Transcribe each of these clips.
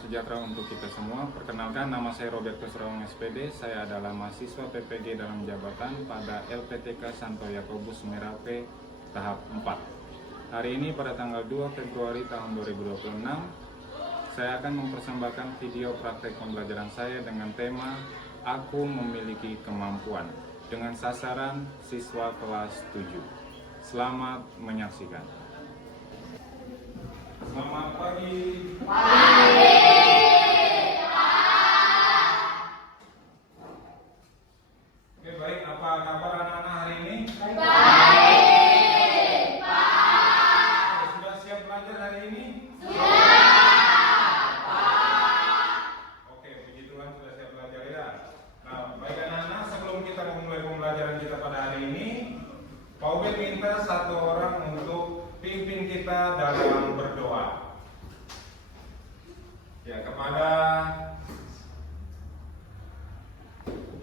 sejahtera untuk kita semua. Perkenalkan, nama saya Robertus Rawang SPD. Saya adalah mahasiswa PPG dalam jabatan pada LPTK Santo Yakobus Merape tahap 4. Hari ini pada tanggal 2 Februari tahun 2026, saya akan mempersembahkan video praktek pembelajaran saya dengan tema Aku Memiliki Kemampuan dengan sasaran siswa kelas 7. Selamat menyaksikan. Selamat pagi. Oke, baik. Apa kabar anak-anak hari ini? Baik, Pak. Sudah siap belajar hari ini? Sudah, Pak. Oke, puji Tuhan sudah siap belajar ya. Nah, baik anak-anak, sebelum kita memulai pembelajaran kita pada hari ini, Pak Ubed minta satu orang untuk pimpin kita dalam berdoa. Ya, kepada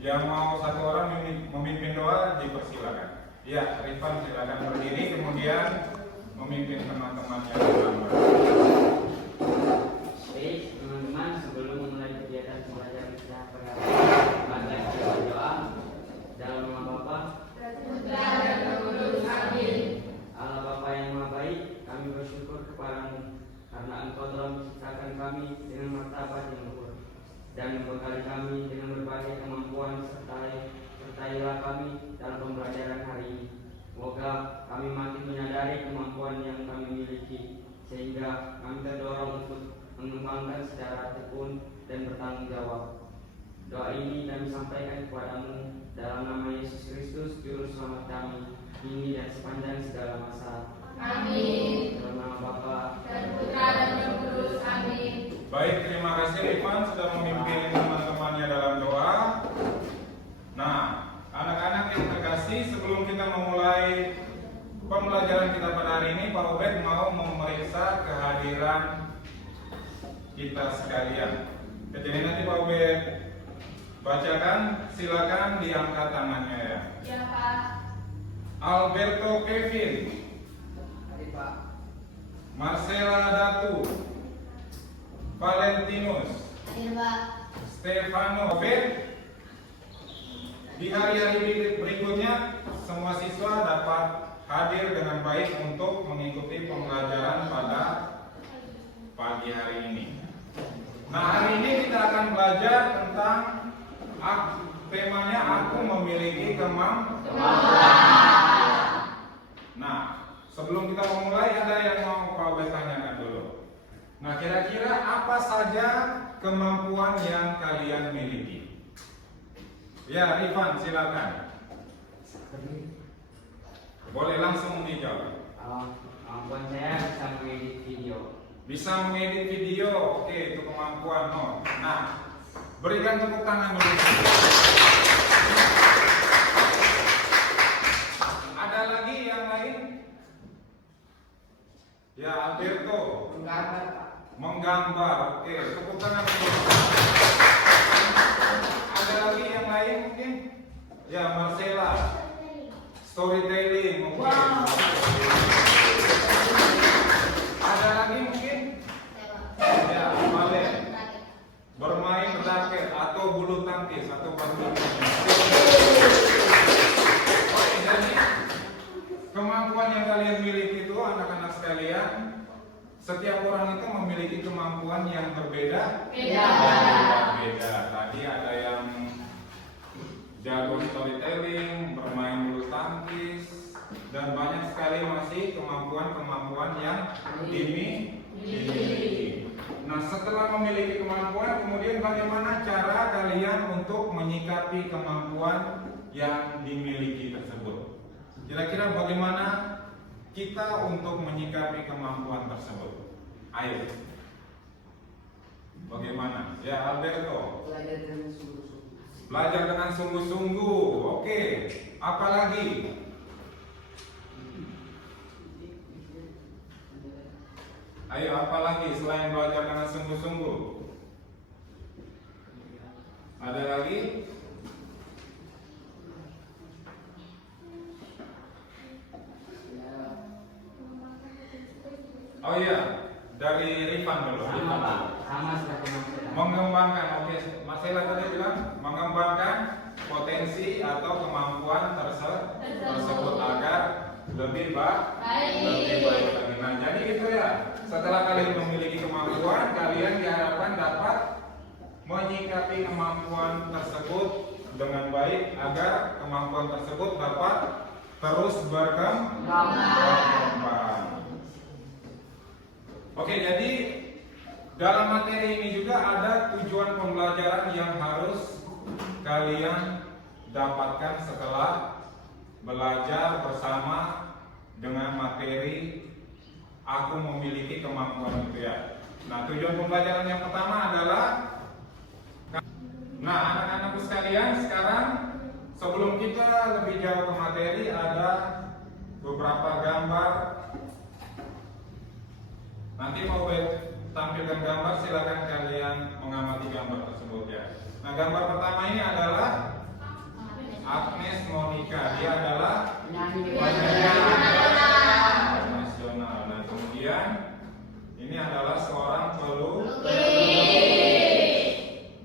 yang mau satu orang memimpin doa dipersilakan. Ya, Rifan silakan berdiri kemudian memimpin teman-teman yang dalam berdoa. Baik, teman-teman, sebelum memulai kegiatan pembelajaran kita pada pagi berdoa dalam nama Bapa, Putra dan Roh Kudus. Amin. Allah Bapa yang Maha Baik, kami bersyukur kepadamu karena Engkau telah menciptakan kami dengan martabat yang luhur dan membekali kami dengan berbagai kemampuan sertailah kami dalam pembelajaran hari ini. Semoga kami makin menyadari kemampuan yang kami miliki sehingga kami terdorong untuk mengembangkan secara tekun dan bertanggung jawab. Doa ini kami sampaikan kepadamu dalam nama Yesus Kristus, Juru Selamat kami, kini dan sepanjang segala masa. Amin. Dalam nama Bapa Dan Putra dan Roh Kudus. Amin. Baik, terima kasih Rifan sudah memimpin teman-temannya dalam doa. Nah, anak-anak yang terkasih, sebelum kita memulai pembelajaran kita pada hari ini, Pak Ubed mau memeriksa kehadiran kita sekalian. Jadi nanti Pak Ubed bacakan, silakan diangkat tangannya ya. Ya, Pak. Alberto Kevin, Hari Pak. Marcela Datu, Valentinus, Ya, Pak. Stefano. Oke. Di hari-hari berikutnya semua siswa dapat hadir dengan baik untuk mengikuti pembelajaran pada pagi hari ini. Nah, hari ini kita akan belajar tentang temanya Aku Memiliki Kemampuan. Nah, sebelum kita memulai ada yang mau Pak Ubed tanyakan dulu. Nah, kira-kira apa saja kemampuan yang kalian miliki? Ya, Rifan, silakan. Boleh langsung dijawab. Kemampuan saya bisa mengedit video. Bisa mengedit video, oke, itu kemampuan. No. Nah, berikan tepuk tangan dulu. Ada lagi yang lain? Ya, Alberto. Menggambar, oke, tepuk tangan dulu. Ada lagi yang lain mungkin? Ya, Marcela. Storytelling, oke. Ada lagi mungkin? Ya, Valen. Bermain raket atau bulu tangkis atau badminton. Oke, jadi kemampuan yang kalian miliki itu anak-anak sekalian, setiap orang itu memiliki kemampuan yang berbeda. Beda. Tadi ada yang jago storytelling, bermain bulu tangkis, dan banyak sekali masih kemampuan-kemampuan yang dimiliki. Nah, setelah memiliki kemampuan, kemudian bagaimana cara kalian untuk menyikapi kemampuan yang dimiliki tersebut? Kira-kira bagaimana kita untuk menyikapi kemampuan tersebut? Ayo. Bagaimana? Ya, Alberto. Belajar dengan sungguh-sungguh. Oke. Apalagi? Ayo, apalagi selain belajar dengan sungguh-sungguh? Ada lagi? Oh iya, dari Rifan dulu. Sama Pak, sama seperti Mengembangkan, oke, Mas Ella tadi bilang mengembangkan potensi atau kemampuan tersebut agar lebih baik lagi. Nah, jadi gitu ya. Setelah kalian memiliki kemampuan, kalian diharapkan dapat menyikapi kemampuan tersebut dengan baik agar kemampuan tersebut dapat terus berkembang. Oke, jadi dalam materi ini juga ada tujuan pembelajaran yang harus kalian dapatkan setelah belajar bersama dengan materi aku memiliki kemampuan itu ya. Nah, tujuan pembelajaran yang pertama adalah, nah anak-anakku sekalian, sekarang sebelum kita lebih jauh ke materi ada beberapa gambar. Nanti mau tampilkan gambar, silakan kalian mengamati gambar tersebut ya. Nah, gambar pertama ini adalah Agnes Monica. Dia adalah penyanyi nasional. Nah, kemudian ini adalah seorang pelukis.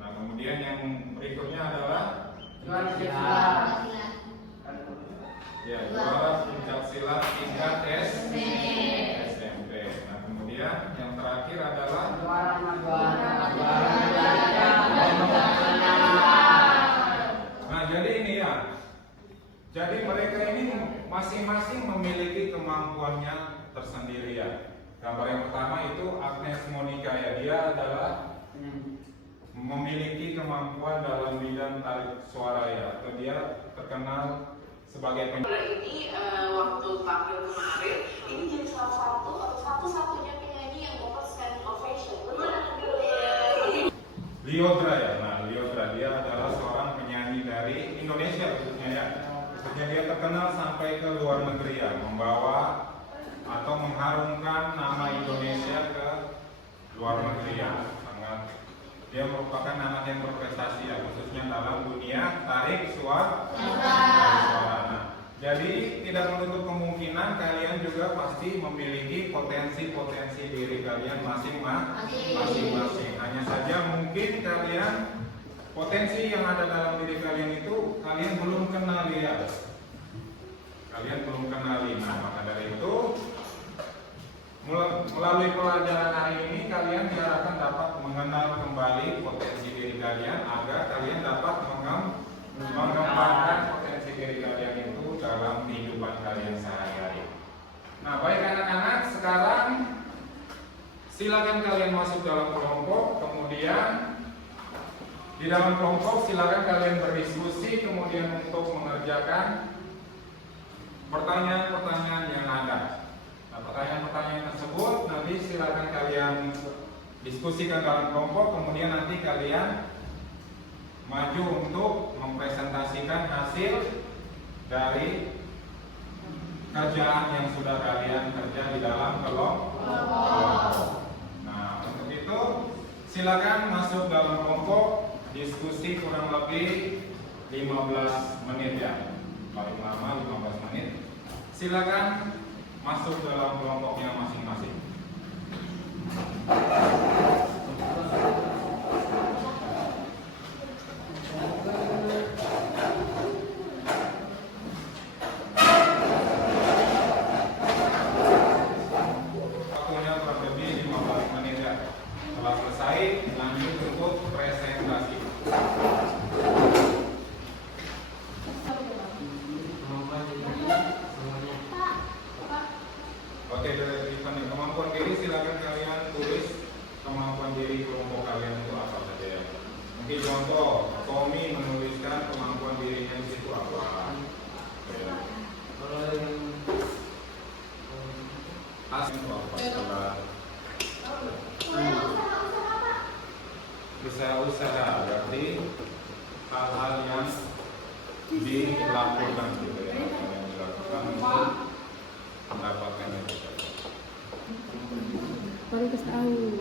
Nah, kemudian yang berikutnya adalah ya, juara pencaksilat tingkat SMP. Nah, kemudian yang terakhir adalah nah, jadi ini ya. Jadi mereka ini masing-masing memiliki kemampuannya tersendiri ya. Gambar yang pertama itu Agnes Monica ya. Dia adalah memiliki kemampuan dalam bidang tarik suara ya. Atau dia terkenal sebagai ini waktu tampil kemarin ini jadi salah satu-satunya penyanyi yang dapat standing ovation. Liodra ya. Nah, Liodra dia adalah seorang penyanyi dari Indonesia khususnya ya. Khususnya dia terkenal sampai ke luar negeri ya, membawa atau mengharumkan nama Indonesia ke luar negeri ya. Sangat dia merupakan anak yang berprestasi ya, khususnya dalam dunia tarik suara. Nah, jadi tidak menutup kemungkinan kalian juga pasti memiliki potensi-potensi diri kalian masing-masing. Hanya saja mungkin kalian potensi yang ada dalam diri kalian itu kalian belum kenali ya. Kalian belum kenali. Nah, maka dari itu melalui pelajaran hari ini kalian diharapkan dapat mengenal kembali potensi diri kalian agar kalian dapat mengembangkan potensi diri kalian itu dalam kehidupan kalian sehari-hari. Nah, baik anak-anak, sekarang silakan kalian masuk dalam kelompok, kemudian di dalam kelompok silakan kalian berdiskusi, kemudian untuk mengerjakan pertanyaan-pertanyaan yang ada. Nah, pertanyaan-pertanyaan tersebut nanti silakan kalian diskusikan dalam kelompok, kemudian nanti kalian maju untuk mempresentasikan hasil dari kerjaan yang sudah kalian kerja di dalam kelompok. Nah, untuk itu silakan masuk dalam kelompok, diskusi kurang lebih 15 menit ya, paling lama 15 menit. Silakan masuk dalam kelompoknya masing-masing. Waktunya kurang lebih 15 menit ya. Setelah selesai, lanjut untuk presentasi. Oke, dari kemampuan diri silakan kalian tulis kemampuan diri kelompok kalian itu apa saja ya. Mungkin contoh, Tommy menuliskan kemampuan dirinya di situ apa. Ya. Asing apa salah. Usaha-usaha berarti hal-hal yang dilakukan gitu ya, yang dilakukan untuk mendapatkan itu. Baru kasih tahu.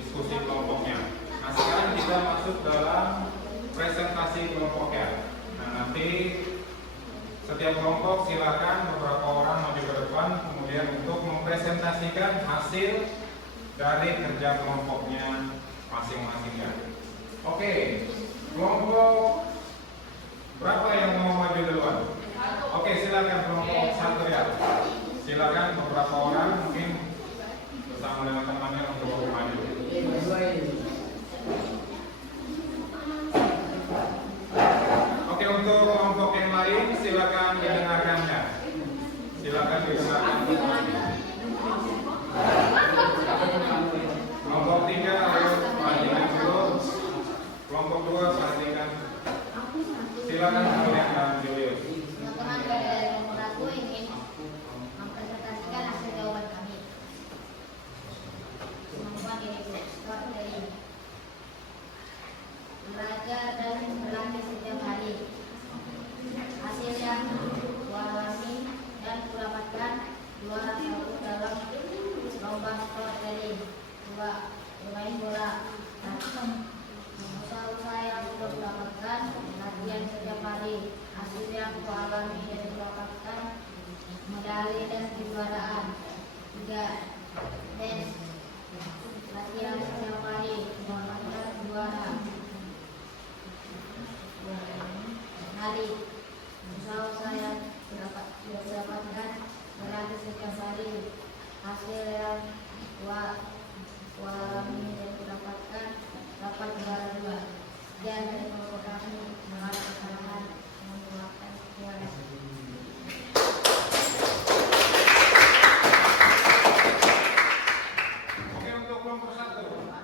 diskusi kelompoknya. Nah, sekarang kita masuk dalam presentasi kelompoknya. Nah, nanti setiap kelompok silakan beberapa orang maju ke depan kemudian untuk mempresentasikan hasil dari kerja kelompoknya masing-masing ya. Oke, kelompok berapa yang mau maju duluan? Oke, silakan kelompok 1 ya. Silakan beberapa orang mungkin bersama dengan temannya untuk maju. Oke, untuk kelompok yang lain silakan didengarkannya. Silakan didengarkan. Kelompok 3 ayo perhatikan dulu. Kelompok 2 perhatikan. Silakan kalian dan Julius. Teman-teman dari kelompok 1 ingin mempresentasikan hasil jawaban kami. Kemampuan diriku. Suatu dari belajar dan berlatih setiap hari. Hasil yang kualami dan kudapatkan juara 1 dalam lomba sport dari 2 bermain bola. Usaha yang kudapatkan latihan setiap hari. Hasil yang kualami dan kudapatkan medali dan kejuaraan. 3 dance latihan setiap hari mendapatkan juara. Hari usaha yang didapatkan berlatih setiap hari. Hasil yang kualami dan kudapatkan dapat juara 2. Dan dari kelompok kami mengalami kesalahan mengeluarkan juara. Oke, untuk kelompok 1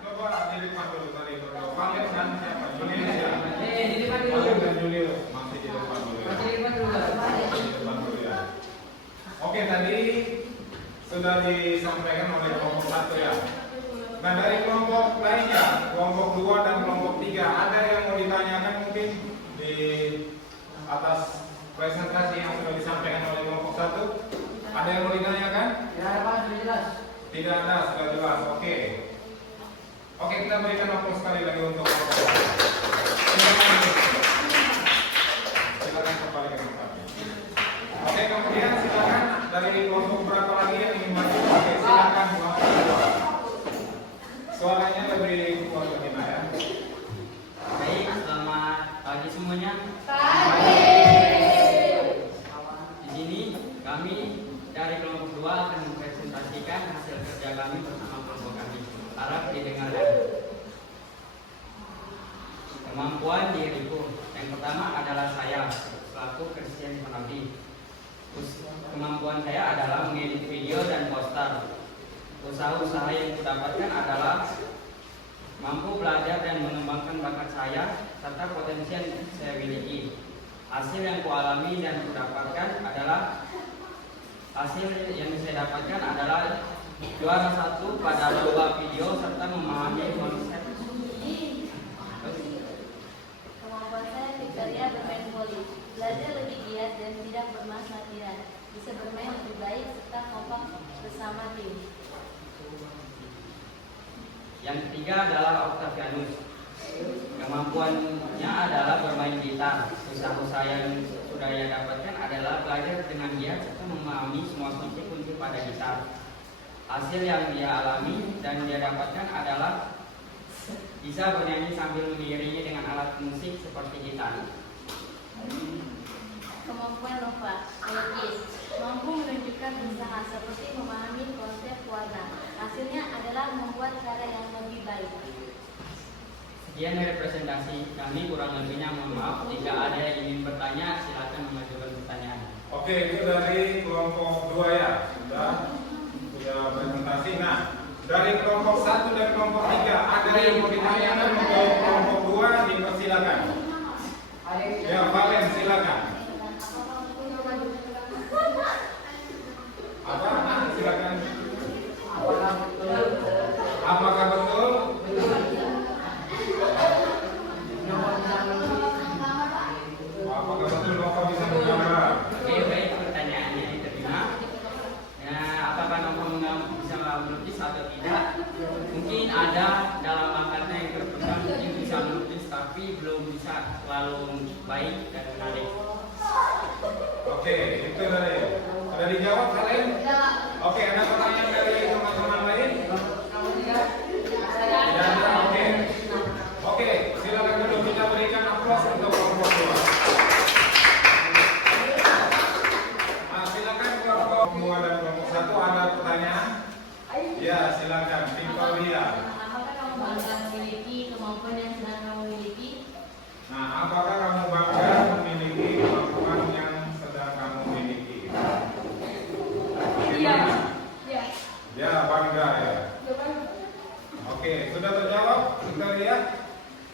coba di depan dulu tadi. Kalian dan siapa? Julius ya? Kalian dan Julius masih di depan dulu ya? Masih di depan dulu ya? Oke, tadi sudah disampaikan oleh kelompok 1 ya. Nah, dari kelompok lainnya, kelompok 2 dan kelompok 3, ada yang mau ditanyakan mungkin di atas presentasi yang sudah disampaikan oleh kelompok 1? Ada yang mau ditanyakan? Tidak ada, Pak, sudah jelas. Tidak ada, sudah jelas. Oke. Oke, kita berikan waktu sekali lagi untuk kelompok 2. Silakan kembali ke tempatnya. Oke, kemudian silakan dari kelompok berapa lagi yang ingin maju? Oke, silakan kelompok 2. Suaranya lebih kuat begini ya. Baik, selamat pagi semuanya. Di sini kami dari kelompok 2 akan mempresentasikan hasil kerja kami bersama kelompok kami. Harap didengarkan. Kemampuan diriku. Yang pertama adalah saya selaku Christian Penalti. Kemampuan saya adalah mengedit video dan poster. Usaha-usaha yang kudapatkan adalah mampu belajar dan mengembangkan bakat saya serta potensi yang saya miliki. Hasil yang kualami dan kudapatkan adalah juara 1 pada lomba video serta memahami konsep. Kemampuan saya Victoria bermain voli, belajar lebih giat dan tidak bermalas latihan, bisa bermain lebih baik serta kompak bersama tim. Yang ketiga adalah Octavianus. Kemampuannya adalah bermain gitar. Usaha-usaha yang sudah ia dapatkan adalah belajar dengan giat serta memahami semua kunci-kunci pada gitar. Hasil yang dia alami dan dia dapatkan adalah bisa bernyanyi sambil mengiringi dengan alat musik seperti gitar. Kemampuan Nova, melukis, mampu menunjukkan usaha seperti memahami konsep warna. Hasilnya adalah membuat karya yang lebih baik. Sekian dari presentasi kami, kurang lebihnya mohon maaf. Jika ada yang ingin bertanya, silakan mengajukan pertanyaan. Oke, itu dari kelompok 2 ya. Sudah presentasi. Nah, dari kelompok 1 dan kelompok 3, ada yang mau ditanyakan untuk kelompok 2? Dipersilakan. Ya, Valen silakan. Apa? Silakan. Apakah betul? Apakah betul Nova bisa menggambar? Oke, baik, pertanyaannya diterima. Apakah Nova bisa melukis atau tidak? Mungkin Mungkin ada dalam bakatnya yang berkembang, dia bisa melukis tapi belum bisa terlalu baik dan menarik. Oke, itu dari. Sudah dijawab kalian? Oke, ada pertanyaan dari teman-teman lain? Tidak ada. Oke. Oke, silakan dulu kita berikan aplaus untuk kelompok 2. Nah, silakan kelompok 2 dan kelompok 1 ada pertanyaan? Ya, silakan Victoria. Apakah kamu bangga memiliki kemampuan yang sedang kamu miliki? Nah, apakah kamu bangga memiliki kemampuan yang sedang kamu miliki? Iya. Ya, bangga ya. Oke, sudah terjawab, Victoria?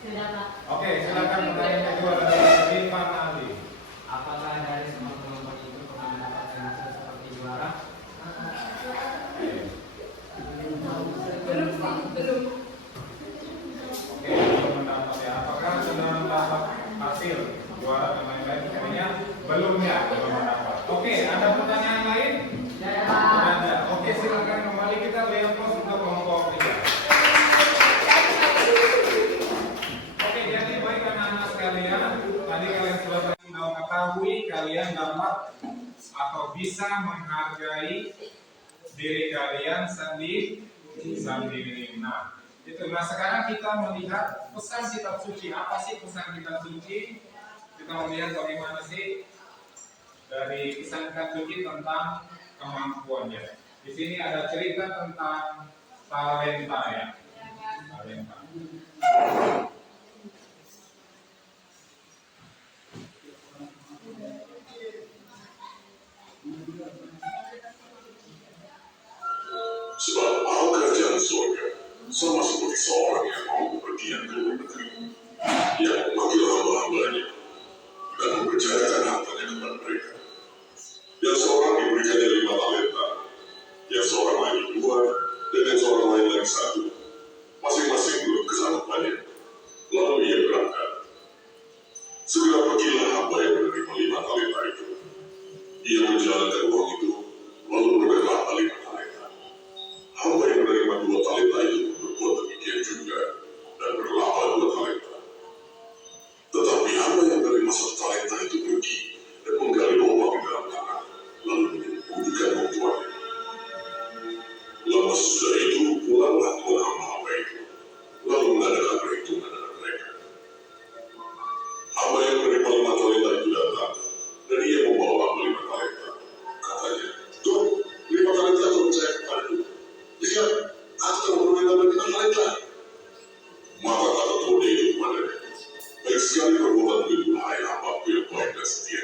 Sudah, Pak. Oke, silakan pertanyaan kedua dari Rifan Ali. Apakah dari semua kelompok itu pernah mendapatkan hasil seperti juara? Oke, belum mendapat ya. Apakah sudah mendapat hasil juara dan lain-lain? Kayaknya belum ya, belum mendapat. Oke, ada pertanyaan lain? Tidak ada. Oke, silakan kembali kita lihat pos untuk kelompok 3. Oke, jadi baik anak-anak sekalian, tadi kalian sudah mengetahui kalian dapat atau bisa menghargai diri kalian sendiri. Nah, itu. Nah, sekarang kita melihat pesan kitab suci. Apa sih pesan kitab suci? Kita melihat bagaimana sih dari pesan kitab suci tentang kemampuannya. Di sini ada cerita tentang talenta ya. Talenta. Sebab hal kerajaan surga sama seperti seorang yang mau bepergian ke luar negeri, yang memanggil hamba-hambanya dan mempercayakan hartanya kepada mereka. Yang seorang diberikannya 5 talenta, yang seorang lain 2, dan yang seorang lain lagi 1. Masing-masing menurut kesanggupannya. Lalu ia berangkat. Segera pergilah hamba yang menerima 5 talenta itu. Ia menjalankan uang itu, lalu berkata 5 talenta. Hamba yang menerima 2 talenta itu berbuat demikian juga dan berlaba 2 talenta. Tetapi hamba yang menerima 1 talenta itu pergi dan menggali lubang di dalam tanah, lalu menyembunyikan uang tuannya. Lama sesudah itu pulanglah tuan hamba itu, lalu mengadakan perhitungan dengan mereka. Hamba yang menerima 5 talenta itu datang, dan ia membawa 5 talenta. Katanya, "Tuan, 5 talenta itu saya kepadaku. Lihat, aku telah menambah 5 talenta." Maka kata tuannya itu kepadanya, "Baik sekali perbuatan itu, hai hambaku yang baik dan setia.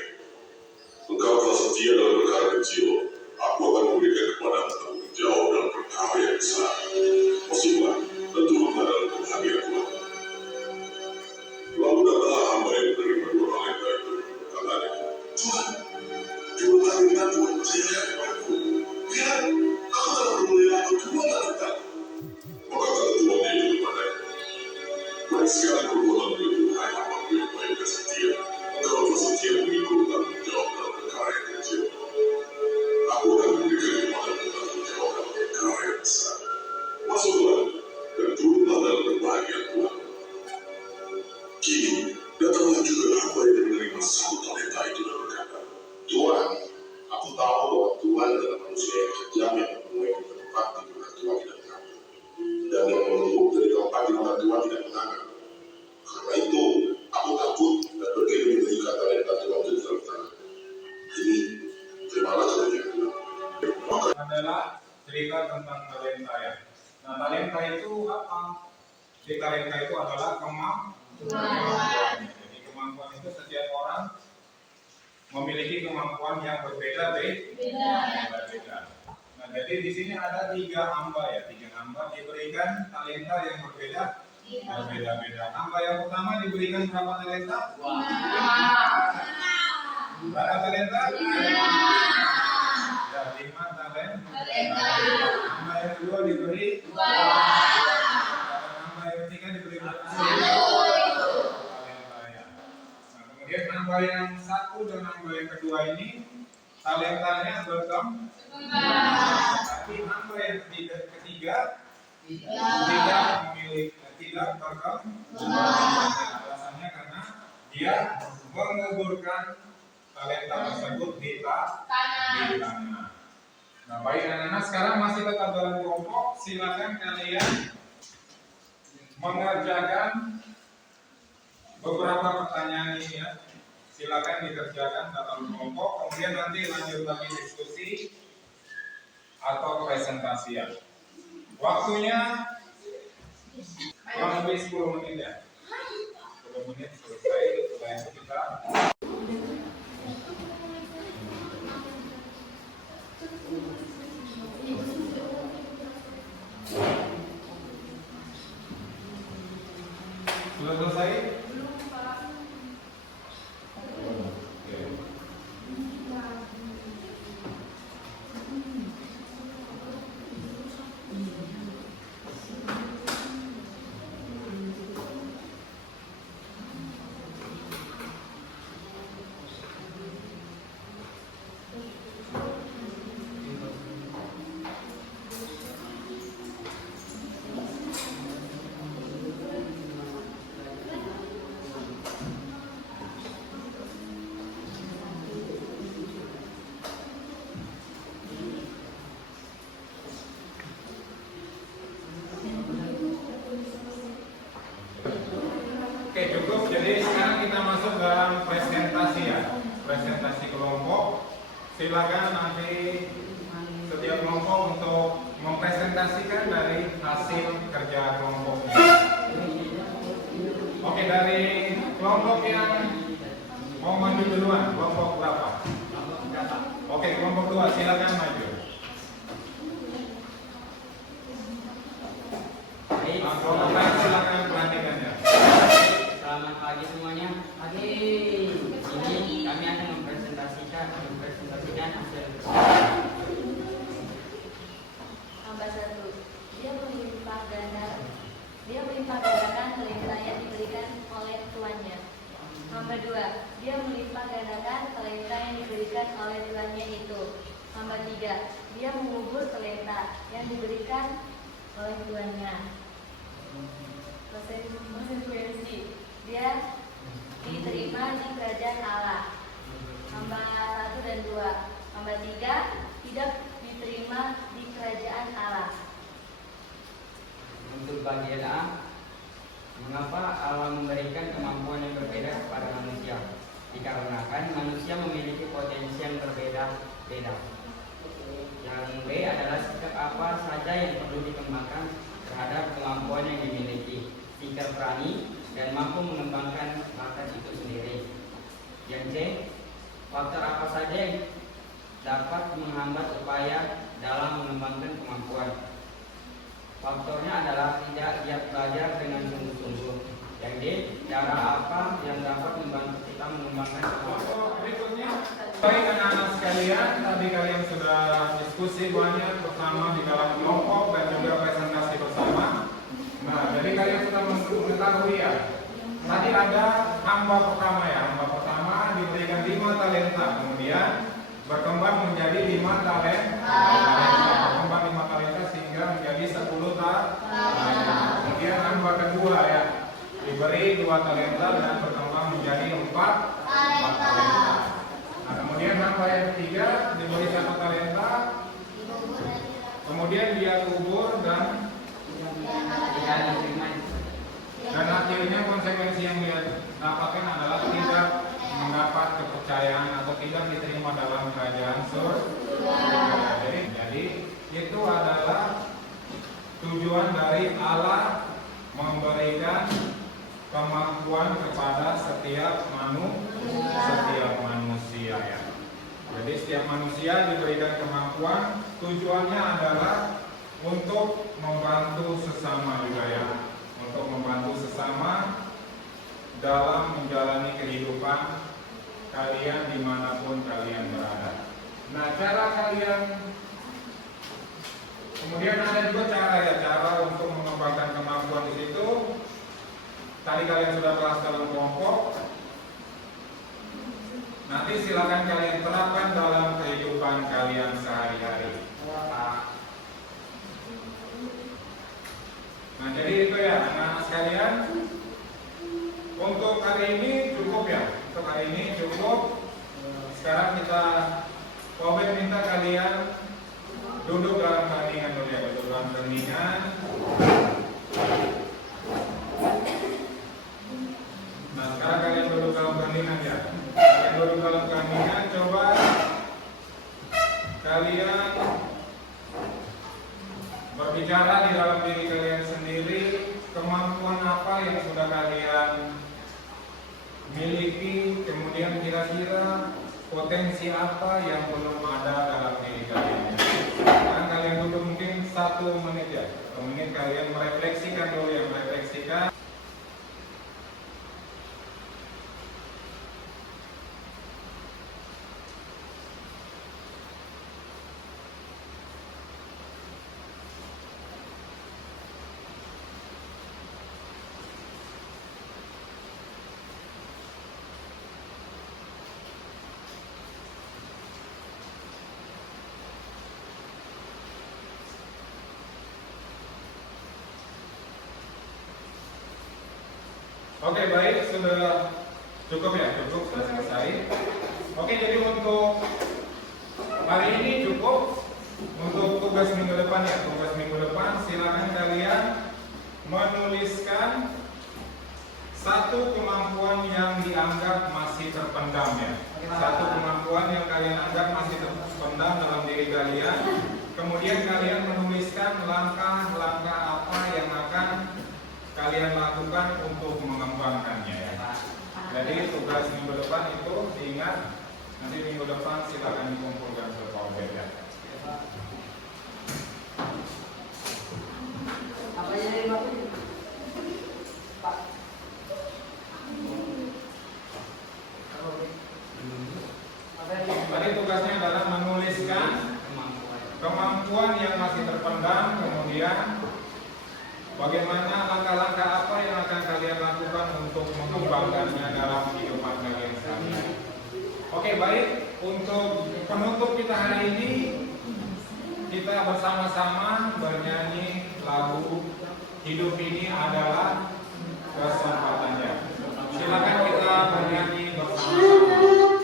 Engkau telah setia dalam perkara kecil, aku akan memberikan kepadamu tanggung jawab dalam perkara yang besar. Masuklah dan turutlah dalam kebahagiaan Tuhan." Lalu datanglah hamba yang menerima 2 talenta itu. Katanya, "Tuhan, 2 talenta Tuhan percayakan kepadaku. Lihat, aku telah memelihara 2 talenta." Maka kata tuannya itu kepadanya, "Baik sekali perbuatan itu, hai hambaku yang baik dan setia. Engkau telah setia mengikut tanggung jawab dalam perkara yang kecil. Aku akan memberikan kepadamu tanggung jawab dalam perkara yang besar. Masuklah dan turunlah dalam kebahagiaan Tuhan." Kini datanglah juga hamba yang menerima 1 talenta itu dan berkata, "Tuhan, aku tahu bahwa Tuhan adalah manusia yang kejam yang memenuhi di tempat di mana Tuhan tidak mengatur, dan yang menumpuk dari tempat di mana Tuhan tidak menangan. Karena itu, aku takut dan pergi menyembunyikan talenta Tuhan di dalam tanah. Ini, terimalah sebagai Tuhan." Maka Adalah cerita tentang talenta ya. Nah, talenta itu apa? Di talenta itu adalah kemampuan. Jadi kemampuan itu setiap orang memiliki kemampuan yang berbeda-beda. Nah, jadi di sini ada 3 hamba ya. 3 hamba diberikan talenta yang berbeda-beda. Hamba yang pertama diberikan berapa talenta? Berapa talenta? Ya, 5 talenta. Hamba yang kedua diberi 2. Hamba yang ketiga diberi berapa? Talenta ya. Nah, kemudian hamba yang 1 dan hamba yang kedua ini talentanya berkembang. Tapi hamba yang ketiga Tidak berkembang. Alasannya karena dia menguburkan talenta tersebut di tanah. Nah, baik anak-anak, sekarang masih tetap dalam kelompok. Silakan kalian mengerjakan beberapa pertanyaan ini ya. Silakan dikerjakan dalam kelompok. Kemudian nanti lanjut lagi diskusi atau presentasian. Waktunya kurang lebih 10 menit ya. 10 menit selesai. Setelah itu kita sudah selesai? Oke, cukup. Jadi sekarang kita masuk dalam presentasi ya. Presentasi kelompok. Silakan nanti setiap kelompok untuk mempresentasikan dari hasil kerja kelompoknya. Oke, dari kelompok yang mau maju duluan, kelompok berapa? Oke, kelompok 2 silakan maju. Kelompok lain silakan pelantikannya. Selamat pagi semuanya. Pagi. Ini kami akan mempresentasikan hasil. Hamba 1. Dia melimpah gandakan talenta yang diberikan oleh tuannya. Hamba 2. Dia melimpah gandakan talenta yang diberikan oleh tuannya itu. Hamba 3. Dia mengubur talenta yang diberikan oleh tuannya. Konsekuensi. Dia diterima di kerajaan Allah. Hamba 1 dan 2. Hamba 3 tidak diterima di kerajaan Allah. Untuk bagian A, mengapa Allah memberikan kemampuan yang berbeda kepada manusia? Dikarenakan manusia memiliki potensi yang berbeda-beda. Yang B adalah sikap apa saja yang perlu dikembangkan terhadap kemampuan yang dimiliki. Sikap berani dan mampu mengembangkan bakat itu sendiri. Yang C, faktor apa saja yang dapat menghambat upaya dalam mengembangkan kemampuan. Faktornya adalah tidak giat belajar dengan sungguh-sungguh. Yang D, cara apa yang dapat membantu kita mengembangkan kemampuan. Berikutnya, baik anak-anak sekalian, tadi kalian sudah diskusi banyak bersama di dalam kelompok dan juga presentasi bersama. Nah, jadi kalian sudah mengetahui ya. Tadi ada hamba pertama ya. Hamba pertama diberikan 5 talenta, kemudian berkembang menjadi 5 talenta. Berkembang 5 talenta sehingga menjadi 10 talenta. Kemudian hamba kedua ya, diberi 2 talenta dan berkembang menjadi 4 talenta. Nah, kemudian hamba yang ketiga diberi 1 talenta, kemudian dia kubur dan akhirnya konsekuensi yang dia dapatkan adalah tidak mendapat kepercayaan atau tidak diterima dalam kerajaan surga. Jadi itu adalah tujuan dari Allah memberikan kemampuan kepada setiap manusia ya. Jadi setiap manusia diberikan kemampuan, tujuannya adalah untuk membantu sesama juga ya, untuk membantu sesama dalam menjalani kehidupan kalian dimanapun kalian berada. Nah, cara kalian, kemudian ada juga cara untuk mengembangkan kemampuan di situ. Tadi kalian sudah bahas dalam kelompok. Nanti silakan kalian terapkan dalam kehidupan kalian sehari-hari. Nah, jadi itu ya anak-anak sekalian. Untuk hari ini cukup ya. Untuk hari ini cukup. Sekarang kita Robert minta kalian duduk dalam keheningan dulu ya, duduk dalam keheningan. Nah, sekarang kalian duduk dalam keheningan ya. Kalian duduk dalam keheningan, coba kalian berbicara di dalam diri kalian sendiri, kemampuan apa yang sudah kalian miliki, kemudian kira-kira potensi apa yang belum ada dalam diri kalian. Sekarang kalian duduk mungkin 1 menit ya, 1 menit kalian merefleksikan dulu ya, merefleksikan. Oke, baik, sudah cukup ya, cukup, sudah selesai. Oke, jadi untuk hari ini cukup. Untuk tugas minggu depan ya, tugas minggu depan silakan kalian menuliskan 1 kemampuan yang dianggap masih terpendam ya. 1 kemampuan yang kalian anggap masih terpendam dalam diri kalian. Kemudian kalian menuliskan langkah-langkah apa yang akan kalian lakukan untuk mengembangkannya ya. Jadi tugas minggu depan itu diingat, nanti minggu depan silakan dikumpulkan ke Power ya. Apa yang Pak? Tadi tugasnya adalah menuliskan kemampuan yang masih terpendam, kemudian bagaimana langkah-langkah apa yang akan kalian lakukan untuk mengembangkannya dalam kehidupan kalian sehari-hari. Oke, baik. Untuk penutup kita hari ini, kita bersama-sama bernyanyi lagu Hidup Ini Adalah Kesempatannya. Silakan kita bernyanyi bersama-sama.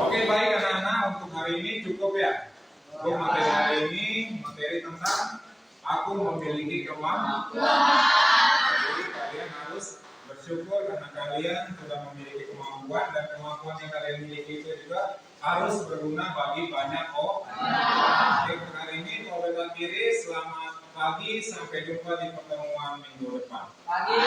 Oke, baik anak-anak, untuk hari ini cukup ya. Untuk materi hari ini, materi tentang aku memiliki kemampuan. Jadi kalian harus bersyukur karena kalian sudah memiliki kemampuan, dan kemampuan yang kalian miliki itu juga harus berguna bagi banyak orang. Oke, untuk hari ini Pak Kiri, selamat pagi, sampai jumpa di pertemuan minggu depan. Pagi.